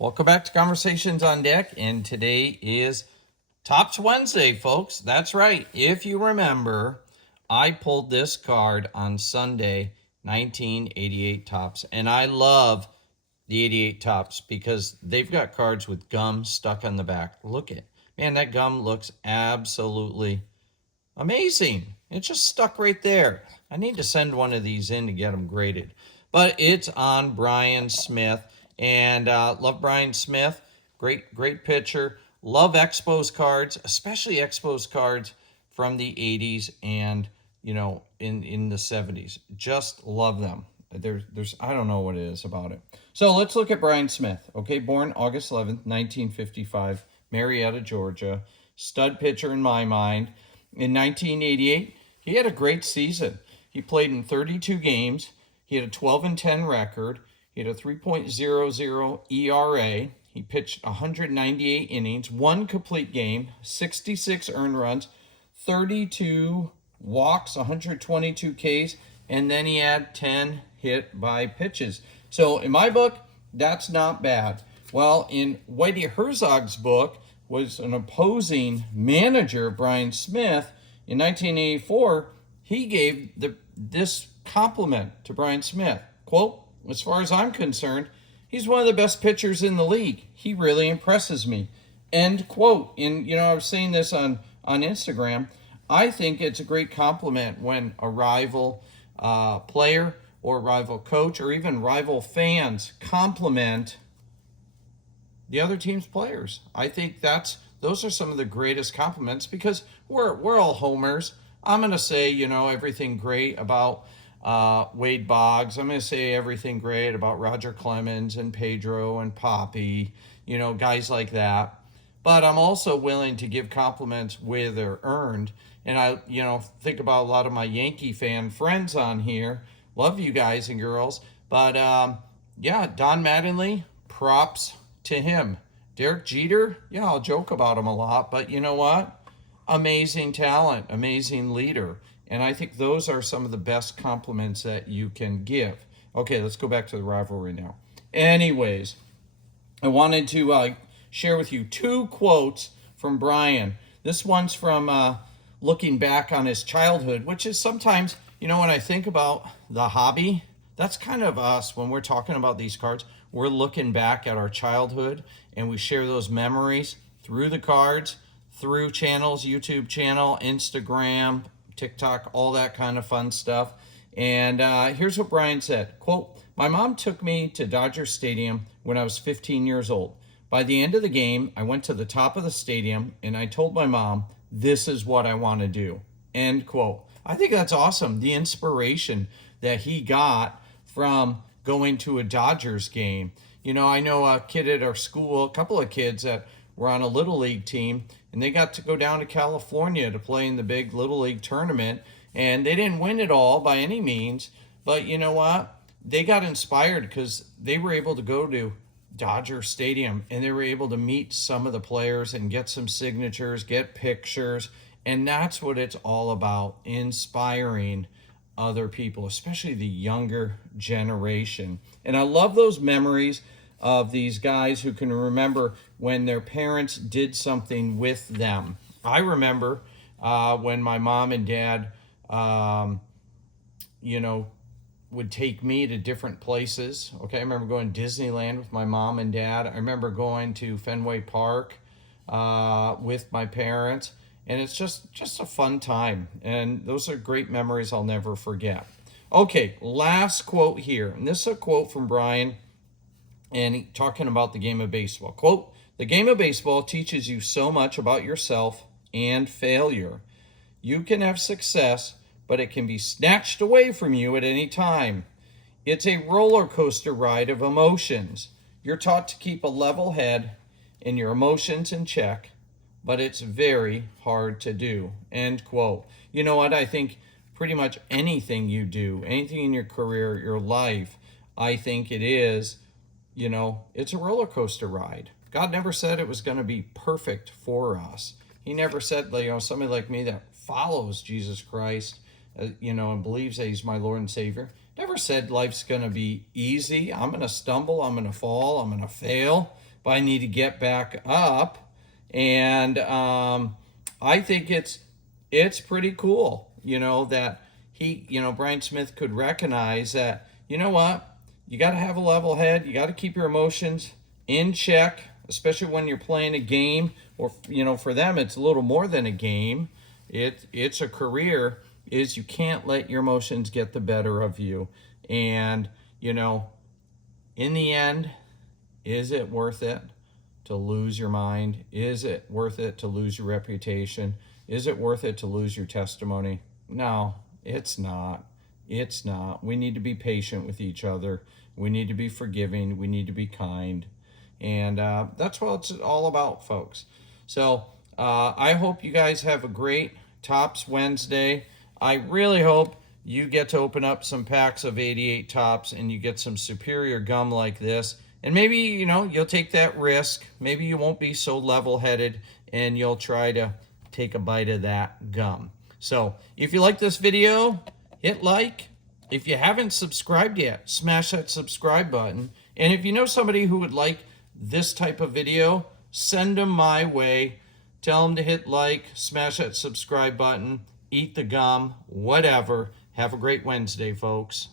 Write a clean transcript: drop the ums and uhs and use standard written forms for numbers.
Welcome back to Conversations on Deck, and today is Tops Wednesday, folks. That's right. If you remember, I pulled this card on Sunday, 1988 Tops, and I love the 88 Tops because they've got cards with gum stuck on the back. Look at, man, that gum looks absolutely amazing. It's just stuck right there. I need to send one of these in to get them graded. But it's on Bryan Smith. And love Bryan Smith. Great pitcher. Love Expos cards, especially Expos cards from the 80s and, in the 70s. Just love them. There's I don't know what it is about it. So let's look at Bryan Smith. Okay, born August 11th, 1955, Marietta, Georgia. Stud pitcher in my mind. In 1988, he had a great season. He played in 32 games. He had a 12-10 record. He had a 3.00 ERA. He pitched 198 innings, one complete game, 66 earned runs, 32 walks, 122 Ks, and then he had 10 hit by pitches. So in my book, that's not bad. Well, in Whitey Herzog's book, was an opposing manager, Bryan Smith, in 1984, he gave this compliment to Bryan Smith. Quote, as far as I'm concerned, he's one of the best pitchers in the league. He really impresses me. End quote. And, I was saying this on Instagram. I think it's a great compliment when a rival player or rival coach or even rival fans compliment the other team's players. I think those are some of the greatest compliments because we're all homers. I'm going to say, everything great about Wade Boggs. I'm going to say everything great about Roger Clemens and Pedro and Poppy, guys like that. But I'm also willing to give compliments where they're earned. And I, think about a lot of my Yankee fan friends on here. Love you guys and girls. But Don Mattingly, props to him. Derek Jeter, I'll joke about him a lot, but you know what? Amazing talent, amazing leader. And I think those are some of the best compliments that you can give. Okay, let's go back to the rivalry now. Anyways, I wanted to share with you two quotes from Bryan. This one's from looking back on his childhood, which is sometimes, when I think about the hobby, that's kind of us when we're talking about these cards. We're looking back at our childhood and we share those memories through the cards, through channels, YouTube channel, Instagram, TikTok, all that kind of fun stuff. And here's what Bryan said, quote, my mom took me to Dodger Stadium when I was 15 years old. By the end of the game, I went to the top of the stadium and I told my mom, this is what I want to do, end quote. I think that's awesome. The inspiration that he got from going to a Dodgers game. I know a kid at our school, a couple of kids that were on a Little League team, and they got to go down to California to play in the big Little League tournament, and they didn't win it all by any means, but you know what? They got inspired because they were able to go to Dodger Stadium, and they were able to meet some of the players and get some signatures, get pictures, and that's what it's all about, inspiring other people, especially the younger generation. And I love those memories of these guys who can remember when their parents did something with them. I remember when my mom and dad, would take me to different places. Okay, I remember going to Disneyland with my mom and dad. I remember going to Fenway Park with my parents. And it's just a fun time. And those are great memories I'll never forget. Okay, last quote here. And this is a quote from Bryan, and talking about the game of baseball. Quote, the game of baseball teaches you so much about yourself and failure. You can have success, but it can be snatched away from you at any time. It's a roller coaster ride of emotions. You're taught to keep a level head and your emotions in check, but it's very hard to do, end quote. You know what? I think pretty much anything you do, anything in your career, your life, I think it is, it's a roller coaster ride. God never said it was going to be perfect for us. He never said, somebody like me that follows Jesus Christ, and believes that he's my Lord and Savior, never said life's going to be easy. I'm going to stumble, I'm going to fall, I'm going to fail. but I need to get back up. And I think it's pretty cool, that Bryan Smith could recognize that, you know what, you got to have a level head. You got to keep your emotions in check, especially when you're playing a game, or for them it's a little more than a game. It's a career. Is you can't let your emotions get the better of you. And in the end, is it worth it to lose your mind? Is it worth it to lose your reputation? Is it worth it to lose your testimony? No, it's not. It's not. We need to be patient with each other. We need to be forgiving. We need to be kind. And that's what it's all about, folks. So I hope you guys have a great Tops Wednesday. I really hope you get to open up some packs of 88 Tops and you get some superior gum like this. And maybe, you'll take that risk. Maybe you won't be so level-headed and you'll try to take a bite of that gum. So if you like this video, hit like. If you haven't subscribed yet, smash that subscribe button. And if you know somebody who would like this type of video, send them my way. Tell them to hit like, smash that subscribe button, eat the gum, whatever. Have a great Wednesday, folks.